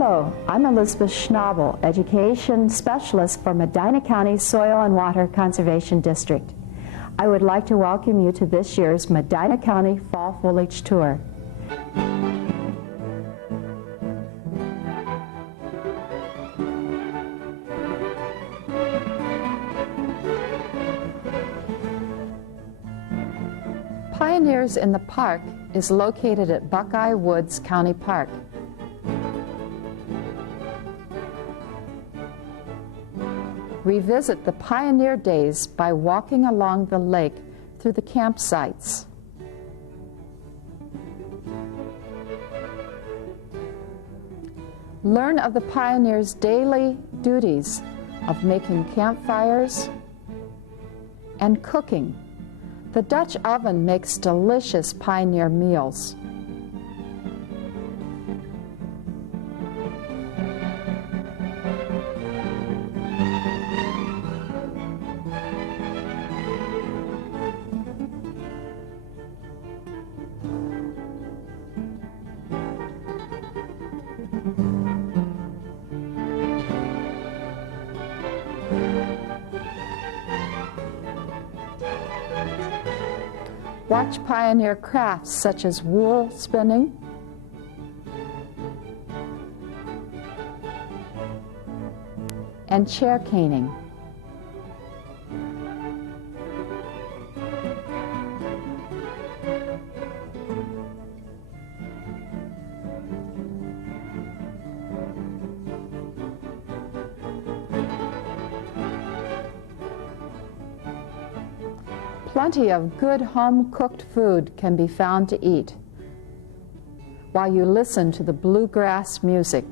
Hello, I'm Elizabeth Schnabel, Education Specialist for Medina County Soil and Water Conservation District. I would like to welcome you to this year's Medina County Fall Foliage Tour. Pioneers in the Park is located at Buckeye Woods County Park. Revisit the pioneer days by walking along the lake through the campsites. Learn of the pioneers' daily duties of making campfires and cooking. The Dutch oven makes delicious pioneer meals. Watch pioneer crafts such as wool spinning, and chair caning. Plenty of good home-cooked food can be found to eat while you listen to the bluegrass music.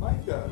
Mike does.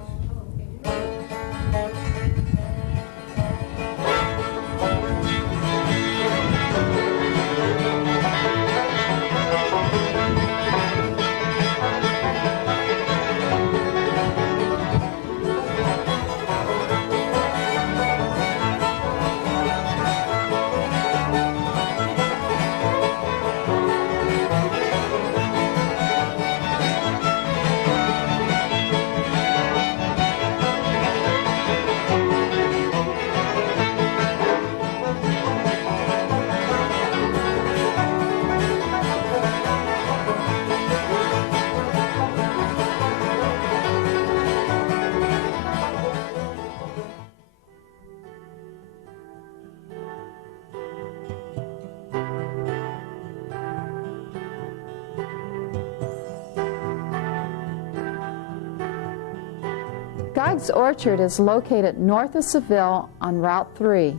Geig's Orchard is located north of Seville on Route 3.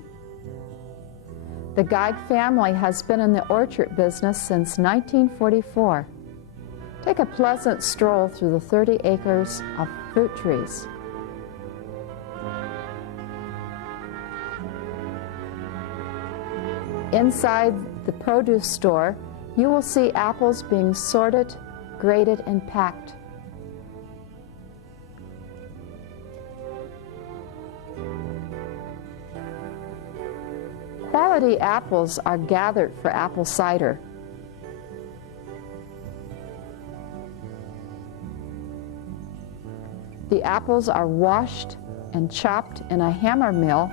The Geig family has been in the orchard business since 1944. Take a pleasant stroll through the 30 acres of fruit trees. Inside the produce store, you will see apples being sorted, graded, and packed. Quality apples are gathered for apple cider. The apples are washed and chopped in a hammer mill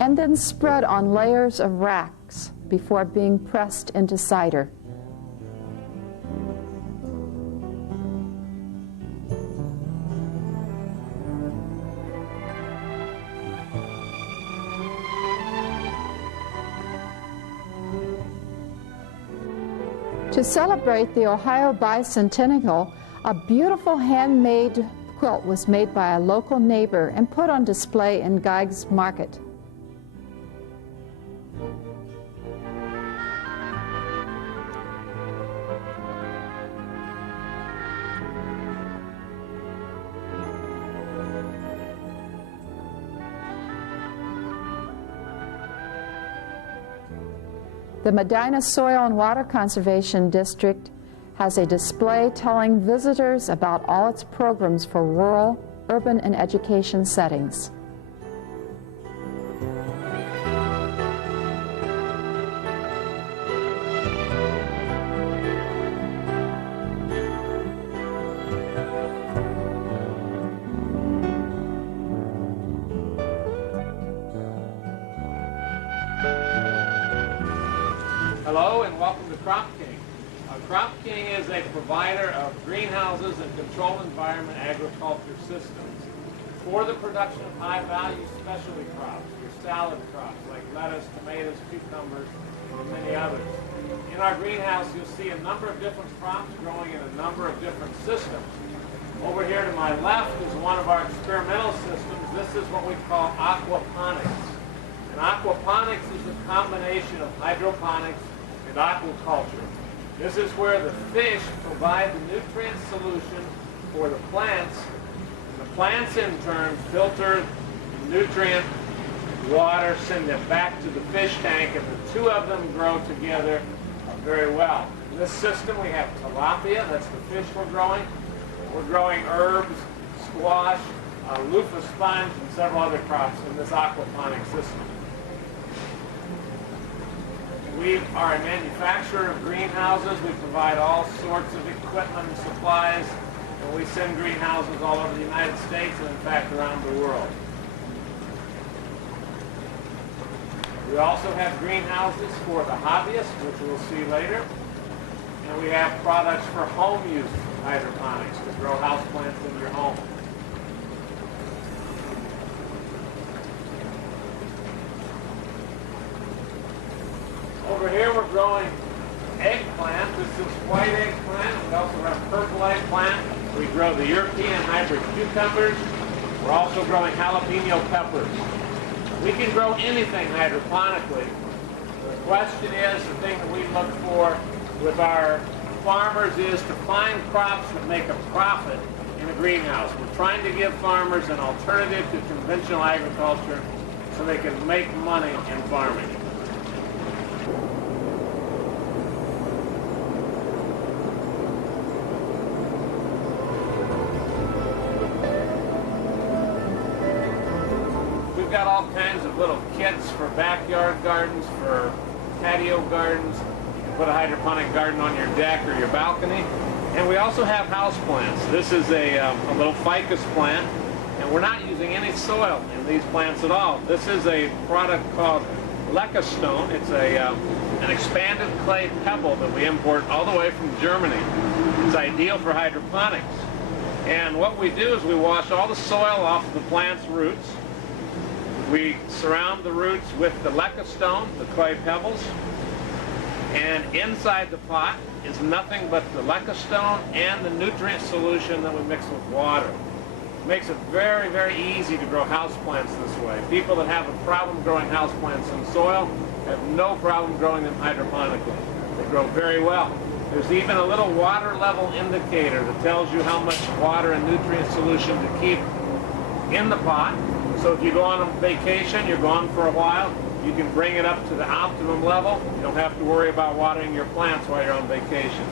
and then spread on layers of racks before being pressed into cider. To celebrate the Ohio Bicentennial, a beautiful handmade quilt was made by a local neighbor and put on display in Geig's Market. The Medina Soil and Water Conservation District has a display telling visitors about all its programs for rural urban and education settings. Hello and welcome to Crop King. Crop King is a provider of greenhouses and controlled environment agriculture systems for the production of high-value specialty crops, your salad crops like lettuce, tomatoes, cucumbers, and many others. In our greenhouse, you'll see a number of different crops growing in a number of different systems. Over here to my left is one of our experimental systems. This is what we call aquaponics. And aquaponics is a combination of hydroponics and aquaculture. This is where the fish provide the nutrient solution for the plants, and the plants in turn filter the nutrient water, send it back to the fish tank, and the two of them grow together very well. In this system we have tilapia, that's the fish we're growing. We're growing herbs, squash, loofah sponge, and several other crops in this aquaponic system. We are a manufacturer of greenhouses. We provide all sorts of equipment and supplies, and we send greenhouses all over the United States and, in fact, around the world. We also have greenhouses for the hobbyists, which we'll see later, and we have products for home use hydroponics to grow houseplants in your home. Over here we're growing eggplant. This is white eggplant. We also have purple eggplant. We grow the European hybrid cucumbers. We're also growing jalapeno peppers. We can grow anything hydroponically. The question is, the thing that we look for with our farmers is to find crops that make a profit in a greenhouse. We're trying to give farmers an alternative to conventional agriculture so they can make money in farming. We've got all kinds of little kits for backyard gardens, for patio gardens. You can put a hydroponic garden on your deck or your balcony. And we also have house plants. This is a little ficus plant, and we're not using any soil in these plants at all. This is a product called leca stone. It's an expanded clay pebble that we import all the way from Germany. It's ideal for hydroponics. And what we do is we wash all the soil off the plant's roots. We surround the roots with the leca stone, the clay pebbles, and inside the pot is nothing but the leca stone and the nutrient solution that we mix with water. It makes it very, very easy to grow houseplants this way. People that have a problem growing houseplants in soil have no problem growing them hydroponically. They grow very well. There's even a little water level indicator that tells you how much water and nutrient solution to keep in the pot. So if you go on a vacation, you're gone for a while, you can bring it up to the optimum level. You don't have to worry about watering your plants while you're on vacation.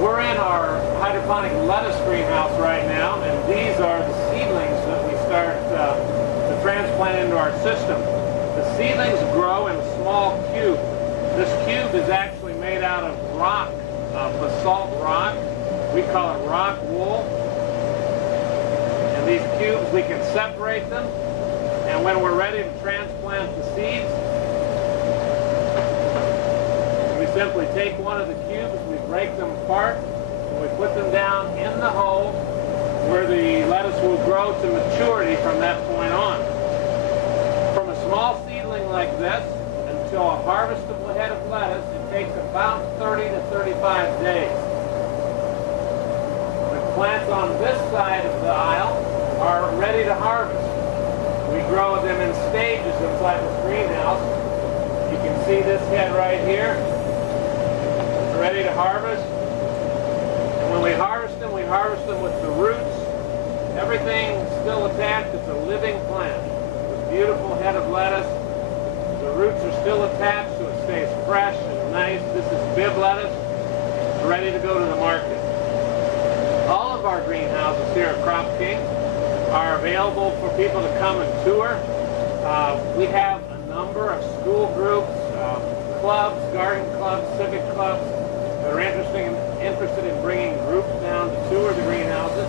We're in our hydroponic lettuce greenhouse right now, and these are the seedlings that we start to transplant into our system. The seedlings grow in a small cube. This cube is actually made out of rock, basalt rock. We call it rock wool. And these cubes, we can separate them, and when we're ready to transplant the seeds, we simply take one of the cubes, we break them apart, and we put them down in the hole where the lettuce will grow to maturity from that point on. From a small seedling like this until a harvestable head of lettuce, it takes about 30 to 35 days. The plants on this side of the aisle are ready to harvest. We grow them in stages inside this greenhouse. You can see this head right here, ready to harvest. And when we harvest them with the roots. Everything's still attached. It's a living plant. This beautiful head of lettuce. The roots are still attached, so it stays fresh and nice. This is bib lettuce. It's ready to go to the market. All of of our greenhouses here at Crop King are available for people to come and tour. We have a number of school groups, clubs, garden clubs, civic clubs that are interested in bringing groups down to tour the greenhouses.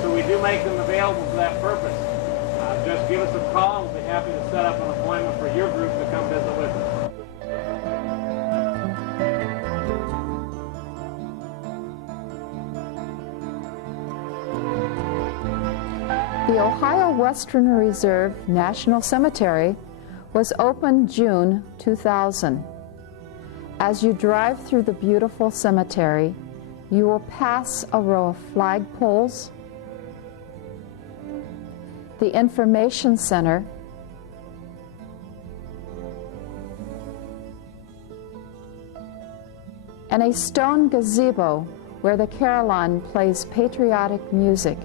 So we do make them available for that purpose. Just give us a call and we'll be happy to set up an appointment for your group to come visit with us. The Ohio Western Reserve National Cemetery was opened June 2000. As you drive through the beautiful cemetery, you will pass a row of flagpoles, the information center, and a stone gazebo where the carillon plays patriotic music.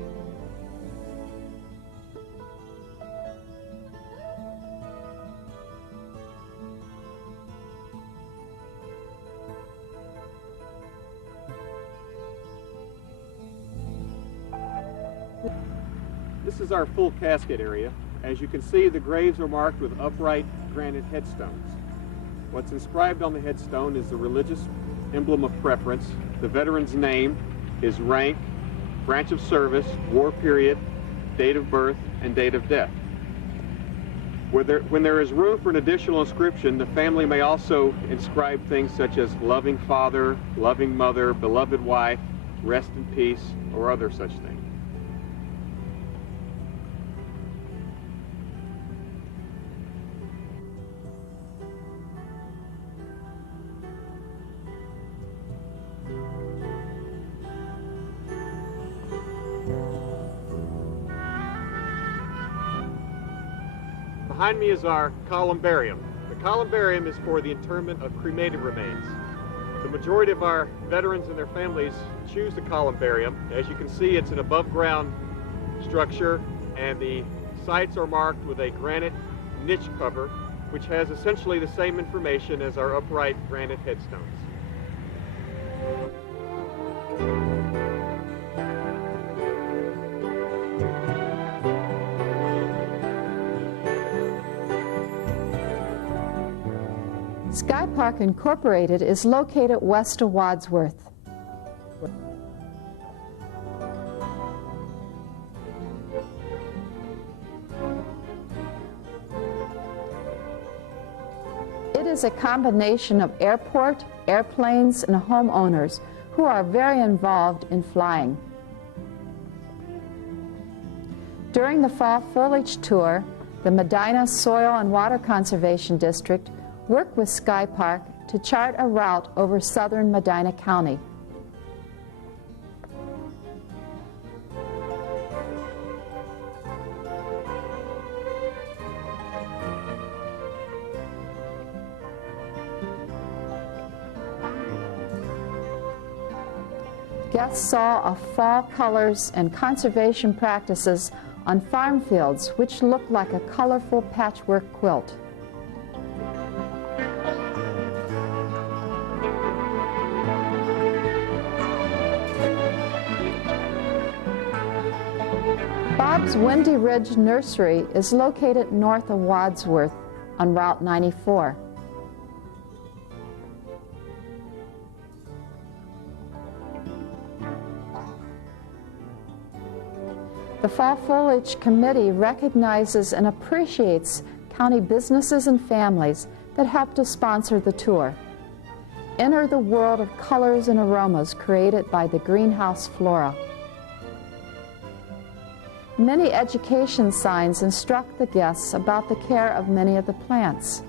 This is our full casket area. As you can see, the graves are marked with upright granite headstones. What's inscribed on the headstone is the religious emblem of preference, the veteran's name, his rank, branch of service, war period, date of birth, and date of death. When there is room for an additional inscription, the family may also inscribe things such as loving father, loving mother, beloved wife, rest in peace, or other such things. Behind me is our columbarium. The columbarium is for the interment of cremated remains. The majority of our veterans and their families choose the columbarium. As you can see, it's an above-ground structure, and the sites are marked with a granite niche cover, which has essentially the same information as our upright granite headstones. Sky Park Incorporated is located west of Wadsworth. It is a combination of airport, airplanes, and homeowners who are very involved in flying. During the Fall Foliage Tour, the Medina Soil and Water Conservation District worked with Sky Park to chart a route over southern Medina County. Guests saw of fall colors and conservation practices on farm fields which looked like a colorful patchwork quilt. Bob's Windy Ridge Nursery is located north of Wadsworth on Route 94. The Fall Foliage Committee recognizes and appreciates county businesses and families that help to sponsor the tour. Enter the world of colors and aromas created by the greenhouse flora. Many education signs instruct the guests about the care of many of the plants.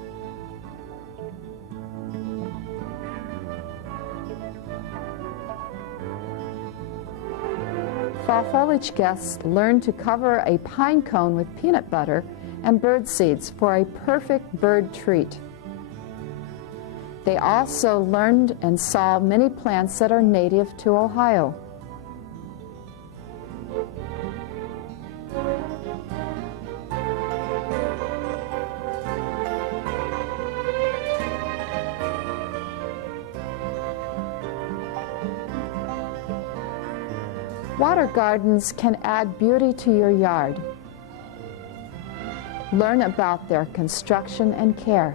Fall foliage guests learn to cover a pine cone with peanut butter and bird seeds for a perfect bird treat. They also learned and saw many plants that are native to Ohio. Water gardens can add beauty to your yard. Learn about their construction and care.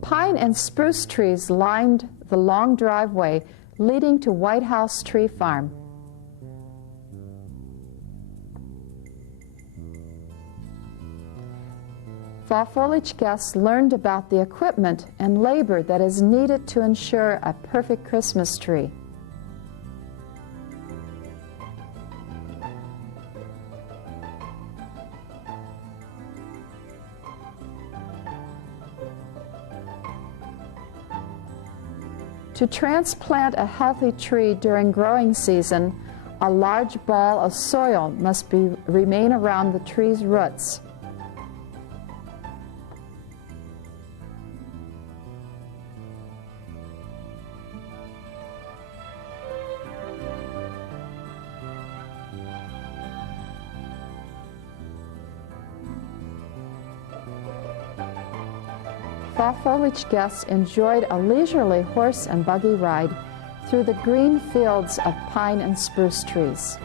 Pine and spruce trees lined the long driveway leading to White House Tree Farm. Fall foliage guests learned about the equipment and labor that is needed to ensure a perfect Christmas tree. To transplant a healthy tree during growing season, a large ball of soil must remain around the tree's roots. Fall foliage guests enjoyed a leisurely horse and buggy ride through the green fields of pine and spruce trees.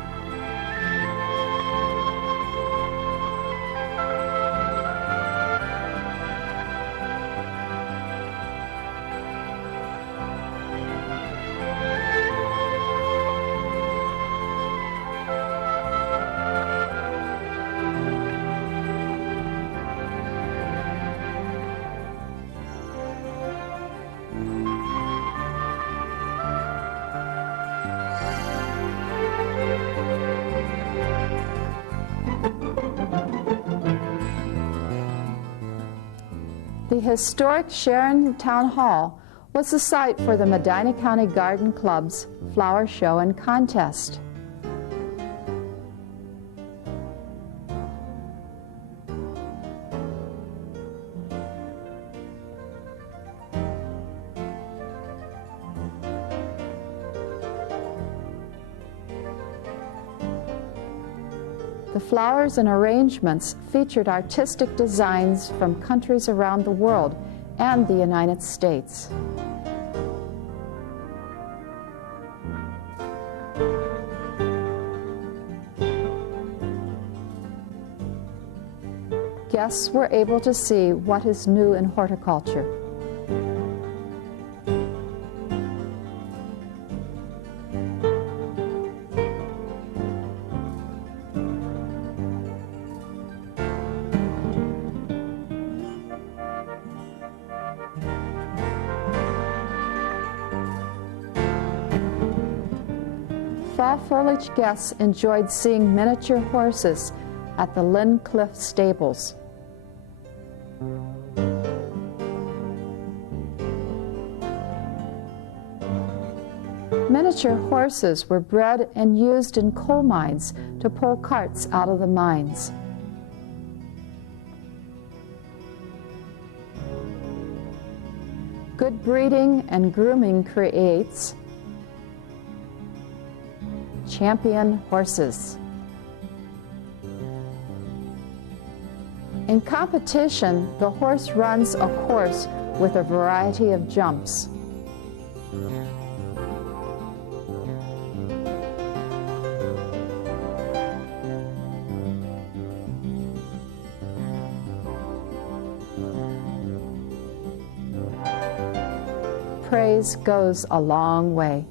The historic Sharon Town Hall was the site for the Medina County Garden Club's flower show and contest. The flowers and arrangements featured artistic designs from countries around the world and the United States. Guests were able to see what is new in horticulture. Fall foliage guests enjoyed seeing miniature horses at the LynnCliff stables. Miniature horses were bred and used in coal mines to pull carts out of the mines. Good breeding and grooming creates champion horses. In competition, the horse runs a course with a variety of jumps. Praise goes a long way.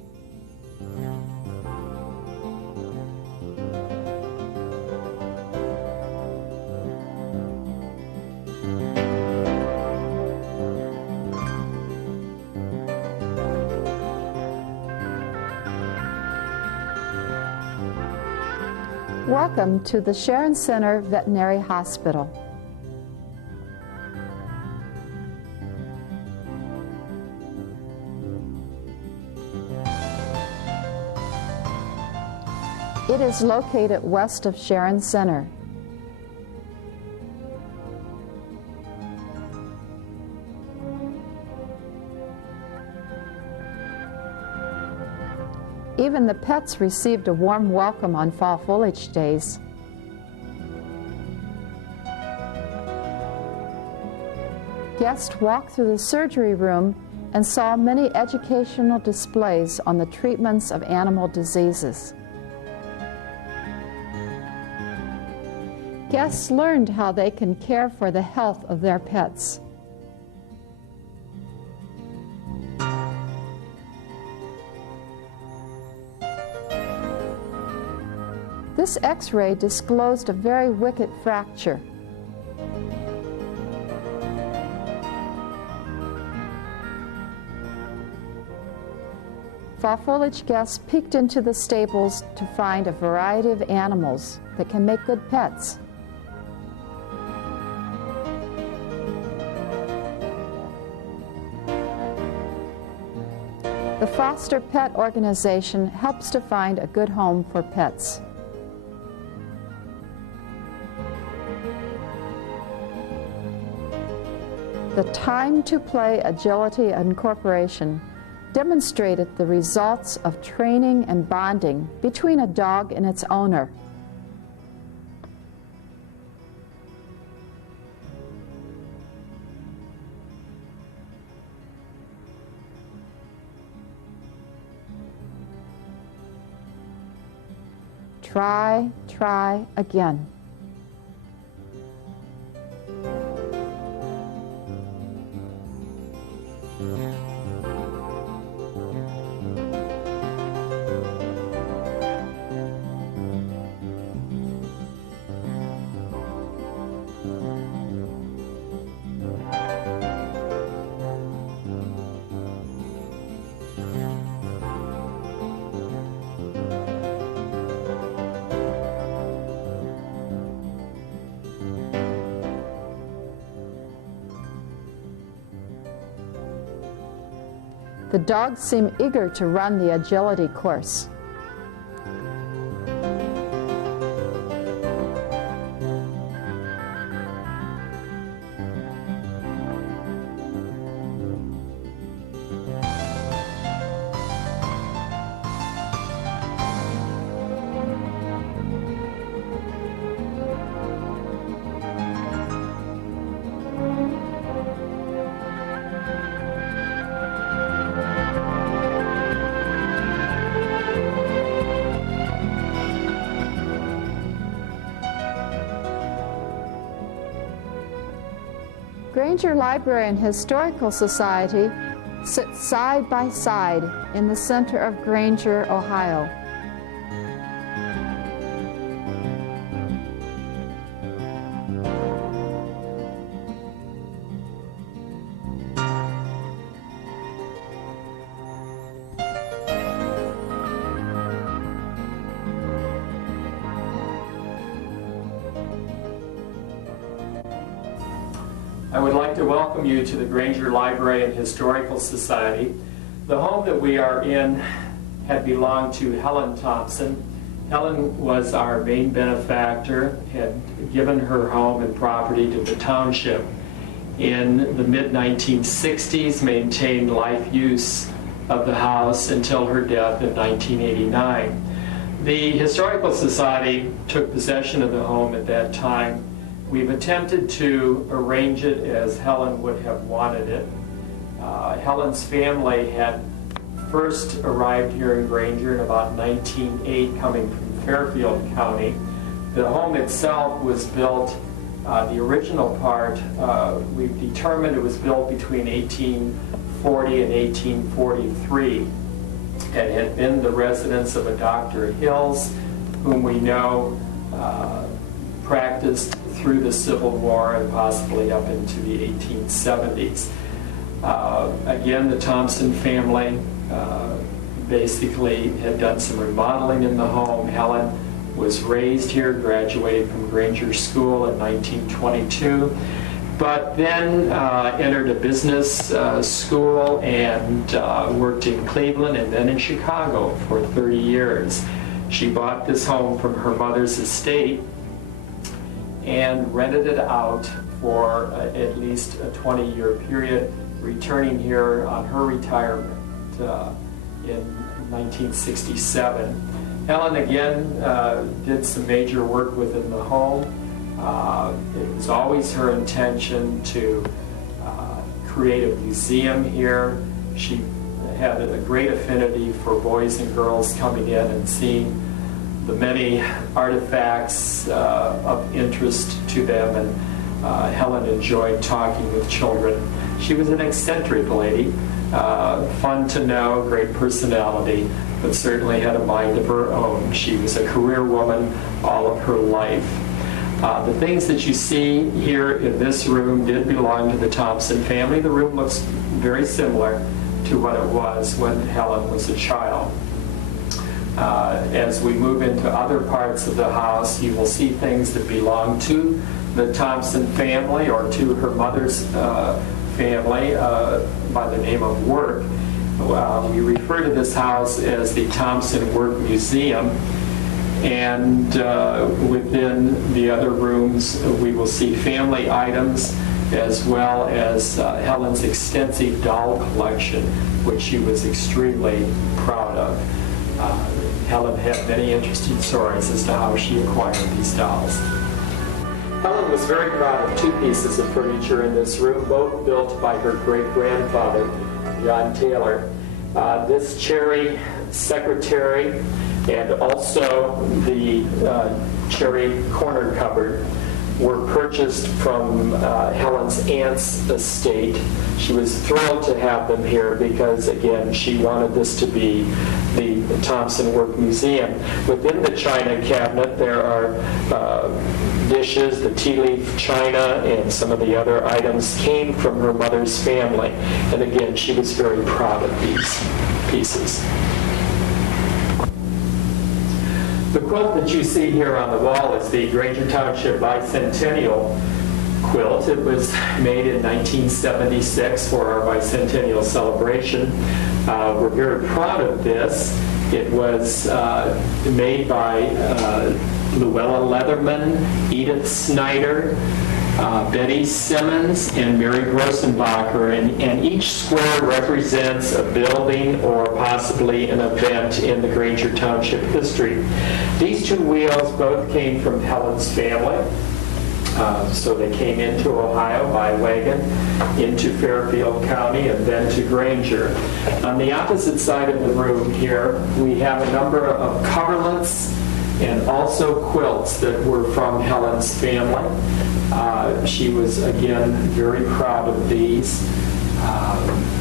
Welcome to the Sharon Center Veterinary Hospital. It is located west of Sharon Center. Even the pets received a warm welcome on fall foliage days. Guests walked through the surgery room and saw many educational displays on the treatments of animal diseases. Guests learned how they can care for the health of their pets. This X-ray disclosed a very wicked fracture. Fall foliage guests peeked into the stables to find a variety of animals that can make good pets. The foster pet organization helps to find a good home for pets. The Time to Play Agility Incorporation demonstrated the results of training and bonding between a dog and its owner. Try again. The dogs seem eager to run the agility course. Granger Library and Historical Society sit side by side in the center of Granger, Ohio. I would like to welcome you to the Granger Library and Historical Society. The home that we are in had belonged to Helen Thompson. Helen was our main benefactor, had given her home and property to the township. In the mid-1960s, maintained life use of the house until her death in 1989. The Historical Society took possession of the home at that time. We've attempted to arrange it as Helen would have wanted it. Helen's family had first arrived here in Granger in about 1908, coming from Fairfield County. The home itself was built, the original part, we've determined it was built between 1840 and 1843. It had been the residence of a Dr. Hills, whom we know practiced through the Civil War and possibly up into the 1870s. Again, the Thompson family basically had done some remodeling in the home. Helen was raised here, graduated from Granger School in 1922, but then entered a business school and worked in Cleveland and then in Chicago for 30 years. She bought this home from her mother's estate and rented it out for at least a 20-year period, returning here on her retirement in 1967. Helen again did some major work within the home. It was always her intention to create a museum here. She had a great affinity for boys and girls coming in and seeing the many artifacts of interest to them, and Helen enjoyed talking with children. She was an eccentric lady, fun to know, great personality, but certainly had a mind of her own. She was a career woman all of her life. The things that you see here in this room did belong to the Thompson family. The room looks very similar to what it was when Helen was a child. As we move into other parts of the house, you will see things that belong to the Thompson family or to her mother's family by the name of Work. We refer to this house as the Thompson Work Museum, and within the other rooms we will see family items as well as Helen's extensive doll collection, which she was extremely proud of. Helen had many interesting stories as to how she acquired these dolls. Helen was very proud of two pieces of furniture in this room, both built by her great-grandfather, John Taylor. This cherry secretary and also the cherry corner cupboard were purchased from Helen's aunt's estate. She was thrilled to have them here because, again, she wanted this to be the Thompson Work Museum. Within the china cabinet, there are dishes, the tea leaf china, and some of the other items came from her mother's family. And again, she was very proud of these pieces. The quilt that you see here on the wall is the Granger Township Bicentennial quilt. It was made in 1976 for our bicentennial celebration. We're very proud of this. It was made by Luella Leatherman, Edith Snyder, Betty Simmons, and Mary Grossenbacher, and each square represents a building or possibly an event in the Granger Township history. These two wheels both came from Helen's family. So they came into Ohio by wagon, into Fairfield County, and then to Granger. On the opposite side of the room here, we have a number of coverlets and also quilts that were from Helen's family. She was, again, very proud of these.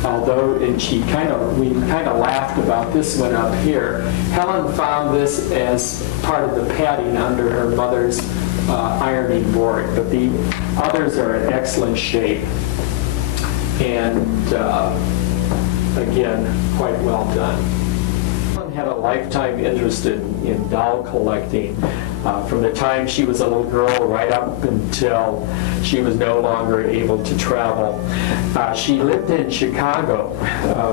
Although we kind of laughed about this one up here. Helen found this as part of the padding under her mother's ironing board, but the others are in excellent shape and again, quite well done. Helen had a lifetime interest in doll collecting. From the time she was a little girl right up until she was no longer able to travel. She lived in Chicago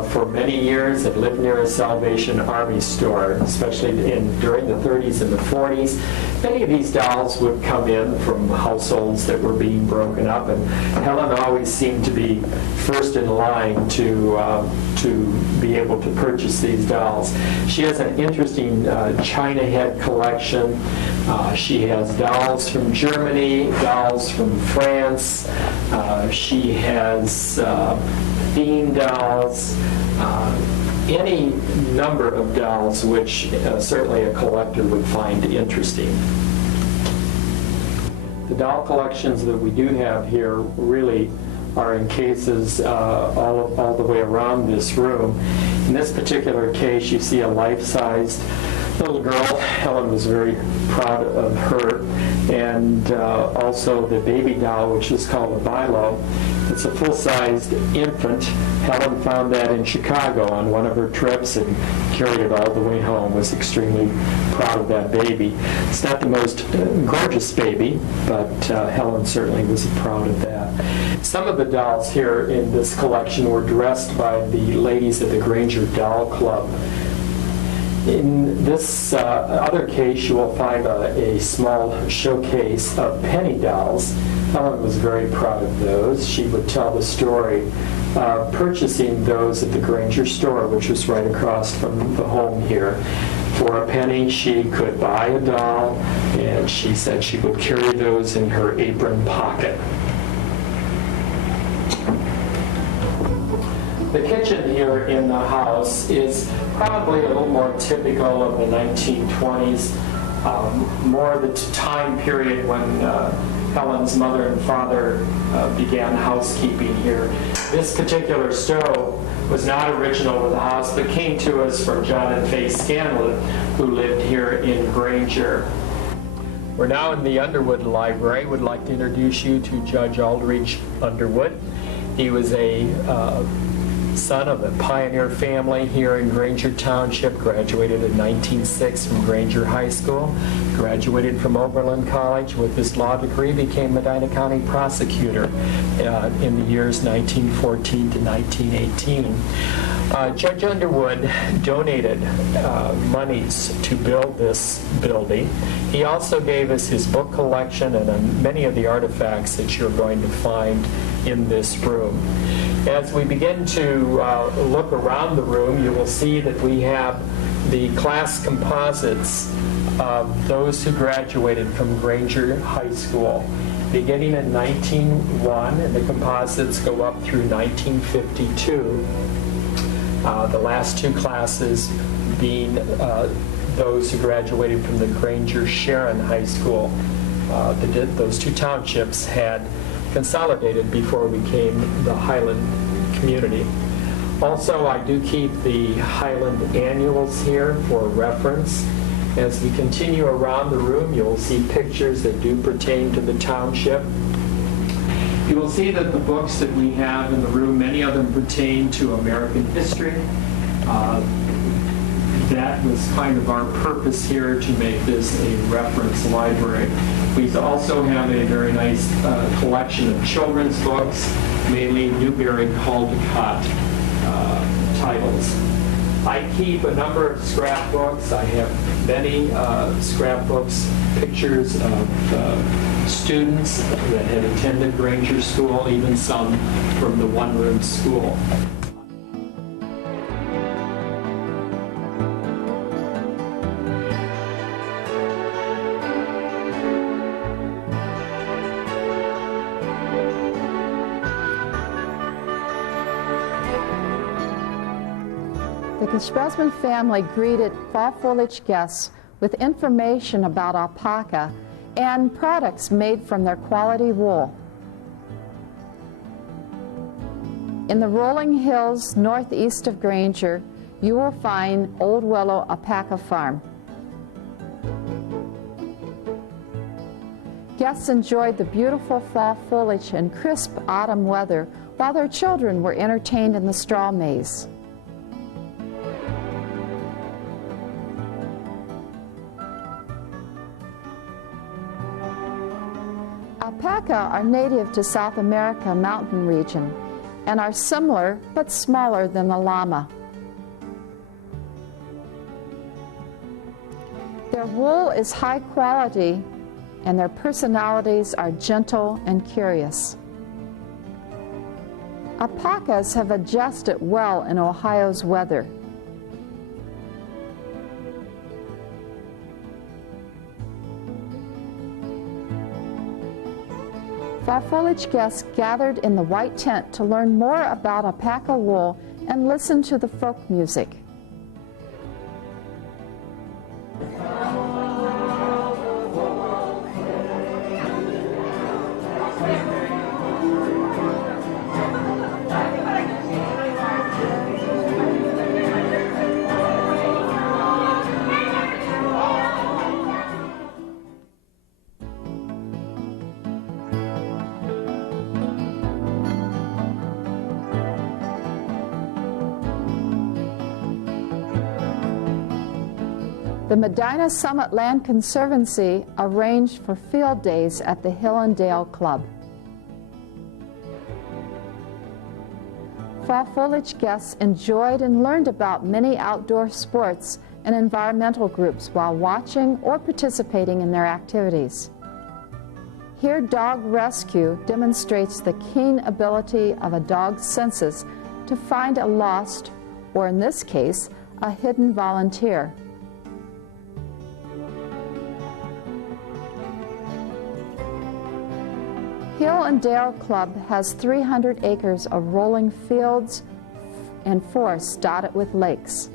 for many years and lived near a Salvation Army store, especially during the 30s and the 40s. Many of these dolls would come in from households that were being broken up, and Helen always seemed to be first in line to be able to purchase these dolls. She has an interesting china head collection. She has dolls from Germany, dolls from France. She has theme dolls, any number of dolls which certainly a collector would find interesting. The doll collections that we do have here really are in cases all the way around this room. In this particular case, you see a life-sized little girl. Helen was very proud of her, and also the baby doll, which is called a Willow. It's a full-sized infant. Helen found that in Chicago on one of her trips and carried it all the way home. Was extremely proud of that baby. It's not the most gorgeous baby, but Helen certainly was proud of that. Some of the dolls here in this collection were dressed by the ladies at the Granger Doll Club. In this other case, you will find a small showcase of penny dolls. Helen was very proud of those. She would tell the story of purchasing those at the Granger store, which was right across from the home here. For a penny, she could buy a doll, and she said she would carry those in her apron pocket. The kitchen here in the house is probably a little more typical of the 1920s, more the time period when Helen's mother and father began housekeeping here. This particular stove was not original to the house, but came to us from John and Faye Scanlon, who lived here in Granger. We're now in the Underwood Library. Would like to introduce you to Judge Aldridge Underwood. He was a son of a pioneer family here in Granger Township, graduated in 1906 from Granger High School, graduated from Oberlin College with his law degree, became Medina County prosecutor in the years 1914 to 1918. Judge Underwood donated monies to build this building. He also gave us his book collection and many of the artifacts that you're going to find in this room. As we begin to look around the room, you will see that we have the class composites of those who graduated from Granger High School, beginning in 1901, and the composites go up through 1952. The last two classes being those who graduated from the Granger Sharon High School. Those two townships had consolidated before we became the Highland community. Also, I do keep the Highland annuals here for reference. As we continue around the room, you'll see pictures that do pertain to the township. You will see that the books that we have in the room, many of them pertain to American history. That was kind of our purpose here, to make this a reference library. We also have a very nice collection of children's books, mainly Newbery Caldecott titles. I keep a number of scrapbooks. I have many scrapbooks, pictures of students that had attended Granger School, even some from the one-room school. The Gsellman family greeted fall foliage guests with information about alpaca and products made from their quality wool. In the rolling hills northeast of Granger, you will find Old Willow Alpaca Farm. Guests enjoyed the beautiful fall foliage and crisp autumn weather while their children were entertained in the straw maze. Alpaca are native to South America mountain region and are similar but smaller than the llama. Their wool is high quality and their personalities are gentle and curious. Alpacas have adjusted well in Ohio's weather. Fall foliage guests gathered in the white tent to learn more about alpaca wool and listen to the folk music. The Medina-Summit Land Conservancy arranged for field days at the Hill and Dale Club. Fall foliage guests enjoyed and learned about many outdoor sports and environmental groups while watching or participating in their activities. Here, dog rescue demonstrates the keen ability of a dog's senses to find a lost, or in this case, a hidden volunteer. Hill and Dale Club has 300 acres of rolling fields and forests dotted with lakes.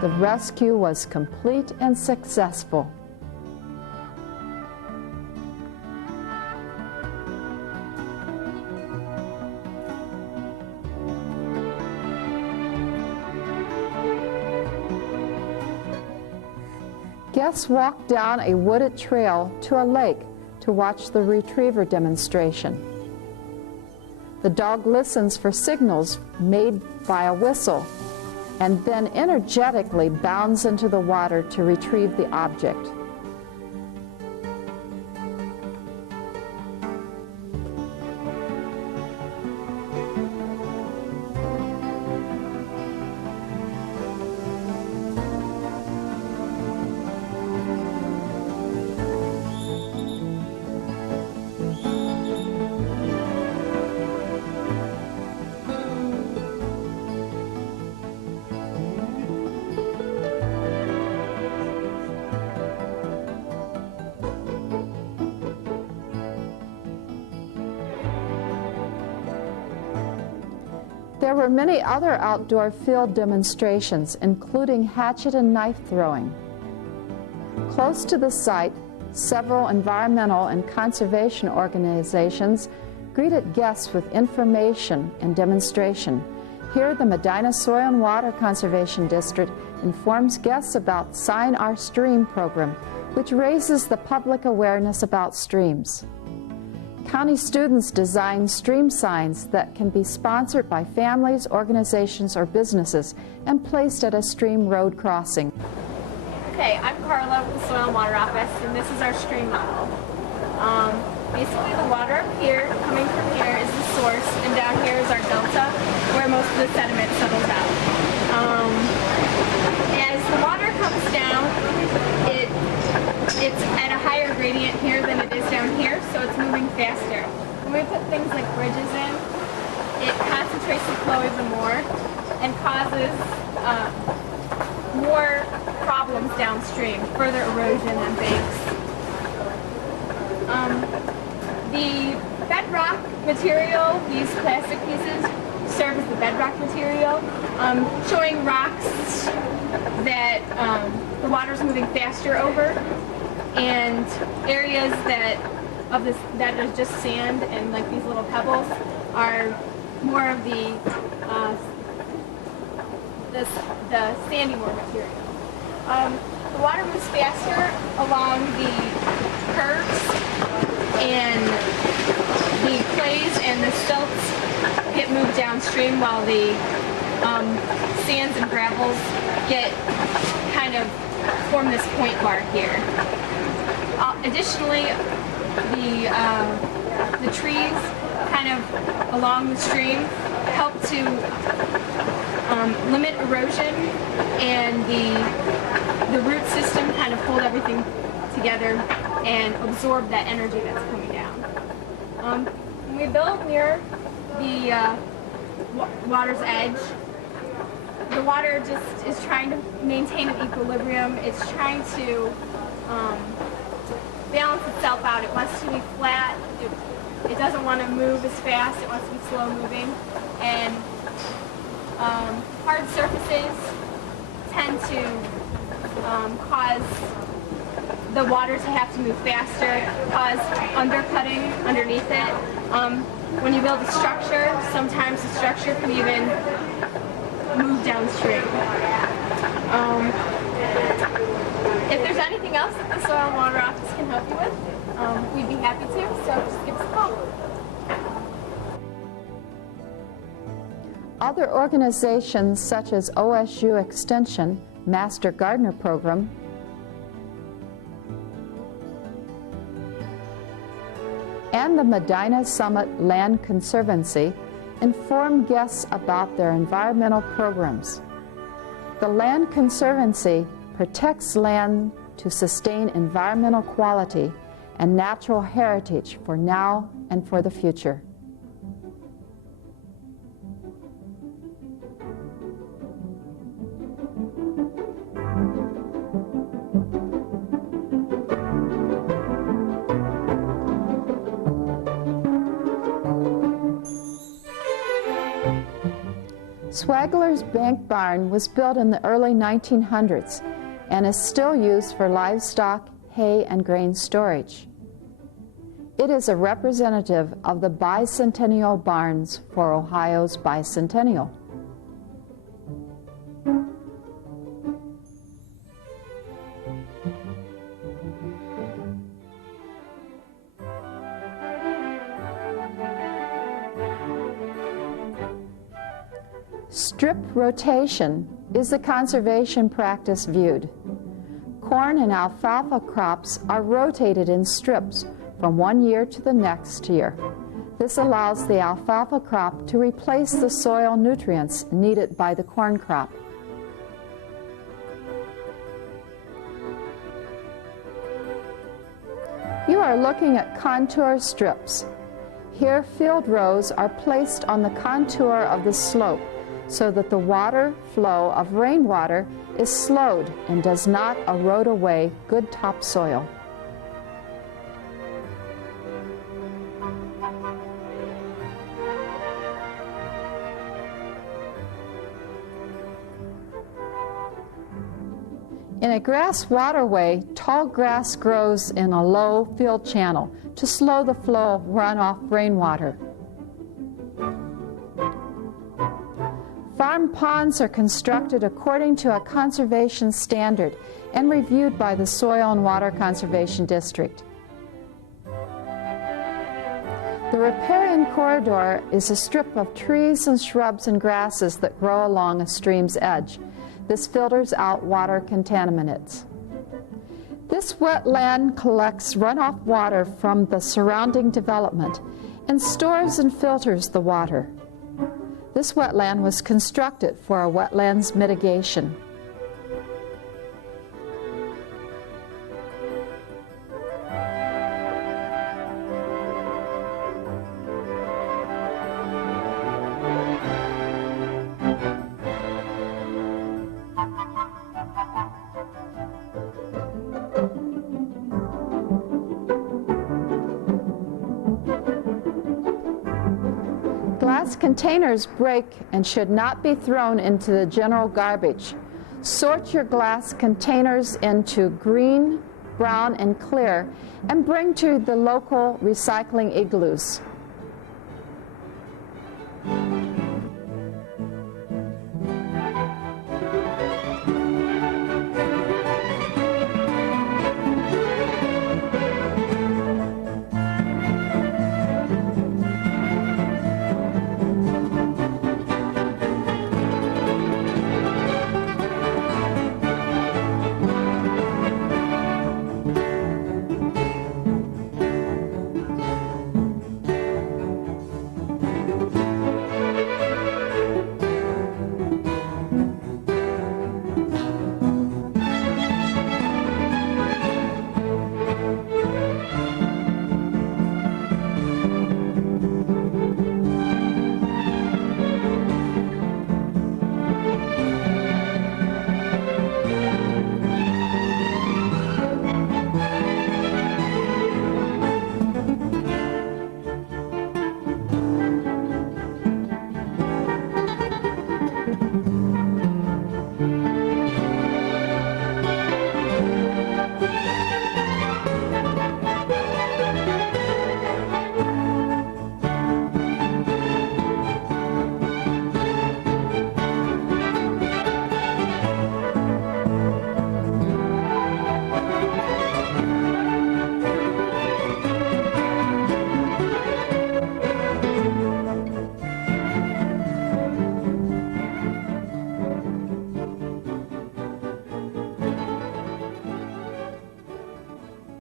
The rescue was complete and successful. Guests walked down a wooded trail to a lake to watch the retriever demonstration. The dog listens for signals made by a whistle and then energetically bounds into the water to retrieve the object. There were many other outdoor field demonstrations, including hatchet and knife throwing. Close to the site, several environmental and conservation organizations greeted guests with information and demonstration. Here, the Medina Soil and Water Conservation District informs guests about Sign Our Stream program, which raises the public awareness about streams. County students design stream signs that can be sponsored by families, organizations, or businesses and placed at a stream road crossing. Okay, I'm Carla with the Soil and Water Office, and this is our stream model. Basically, the water up here, coming from here, is the source, and down here is our delta, where most of the sediment settles out. As the water comes down, it's at a higher gradient here than it is down here, so it's moving faster. When we put things like bridges in, it concentrates the flow even more and causes more problems downstream, further erosion and banks. The bedrock material, these plastic pieces, serve as the bedrock material, showing rocks that the water's moving faster over, and areas that is just sand and like these little pebbles are more of the sandy-more material. The water moves faster along the curves, and the clays and the silts get moved downstream while the sands and gravels get kind of form this point bar here. Additionally, the trees kind of along the stream help to limit erosion, and the root system kind of hold everything together and absorb that energy that's coming down. When we build near the water's edge, the water just is trying to maintain an equilibrium. It's trying to balance itself out. It wants to be flat. It doesn't want to move as fast. It wants to be slow moving. And hard surfaces tend to cause the water to have to move faster, cause undercutting underneath it. When you build a structure, sometimes the structure can even move downstream. If there's anything else that the Soil and Water Office can help you with, we'd be happy to, so just give us a call. Other organizations such as OSU Extension, Master Gardener Program, and the Medina-Summit Land Conservancy inform guests about their environmental programs. The Land Conservancy protects land to sustain environmental quality and natural heritage for now and for the future. Swagler's Bank Barn was built in the early 1900s and is still used for livestock, hay, and grain storage. It is a representative of the bicentennial barns for Ohio's bicentennial. Strip rotation is the conservation practice viewed. Corn and alfalfa crops are rotated in strips from one year to the next year. This allows the alfalfa crop to replace the soil nutrients needed by the corn crop. You are looking at contour strips. Here, field rows are placed on the contour of the slope so that the water flow of rainwater is slowed and does not erode away good topsoil. In a grass waterway, tall grass grows in a low field channel to slow the flow of runoff rainwater. Farm ponds are constructed according to a conservation standard and reviewed by the Soil and Water Conservation District. The riparian corridor is a strip of trees and shrubs and grasses that grow along a stream's edge. This filters out water contaminants. This wetland collects runoff water from the surrounding development and stores and filters the water. This wetland was constructed for a wetlands mitigation. Glass containers break and should not be thrown into the general garbage. Sort your glass containers into green, brown, and clear and bring to the local recycling igloos.